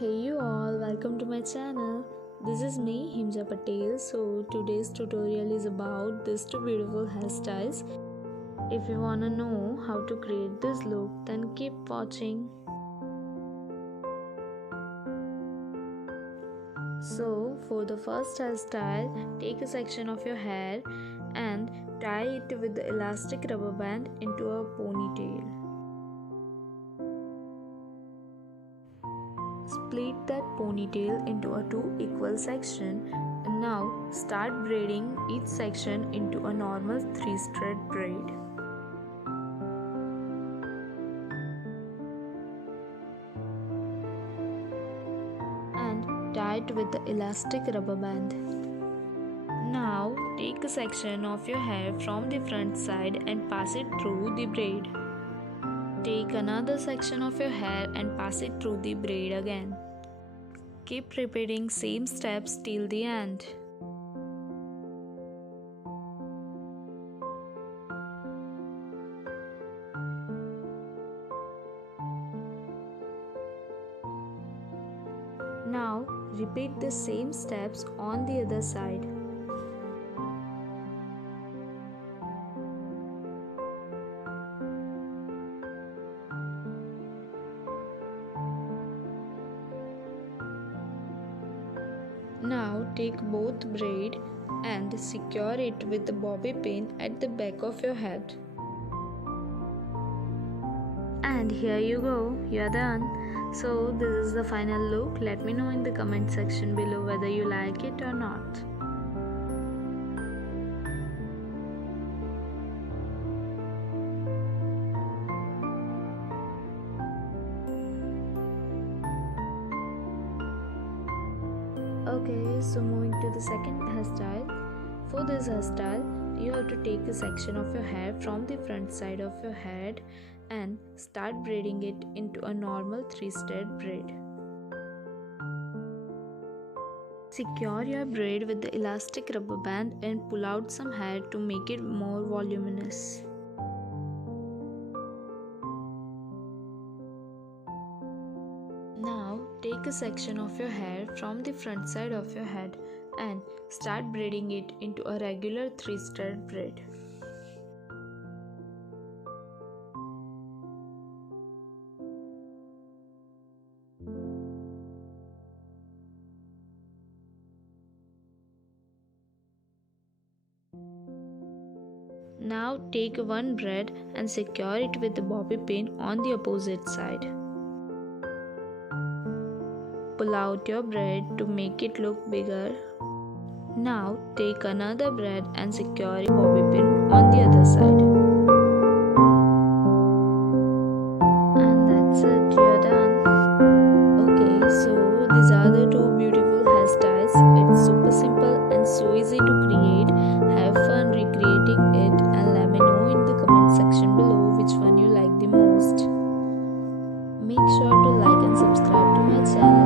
Hey you all, welcome to my channel. This is me, Himja Patel. So today's tutorial is about these two beautiful hairstyles. If you wanna know how to create this look, then keep watching. So for the first hairstyle, take a section of your hair and tie it with the elastic rubber band into a ponytail. Split that ponytail into a two equal section and now start braiding each section into a normal 3-strand braid. And tie it with the elastic rubber band. Now take a section of your hair from the front side and pass it through the braid. Take another section of your hair and pass it through the braid again. Keep repeating same steps till the end. Now repeat the same steps on the other side. Now take both braid and secure it with the bobby pin at the back of your head. And here you go, you are done. So this is the final look. Let me know in the comment section below whether you like it or not. Okay, so moving to the second hairstyle. For this hairstyle, you have to take a section of your hair from the front side of your head and start braiding it into a normal 3-strand braid. Secure your braid with the elastic rubber band and pull out some hair to make it more voluminous. Now take a section of your hair from the front side of your head and start braiding it into a regular 3-strand braid. Now take one braid and secure it with the bobby pin on the opposite side. Pull out your braid to make it look bigger. Now take another braid and secure a bobby pin on the other side. And that's it, you're done. Okay, so these are the two beautiful hairstyles. It's super simple and so easy to create. Have fun recreating it and let me know in the comment section below which one you like the most. Make sure to like and subscribe to my channel.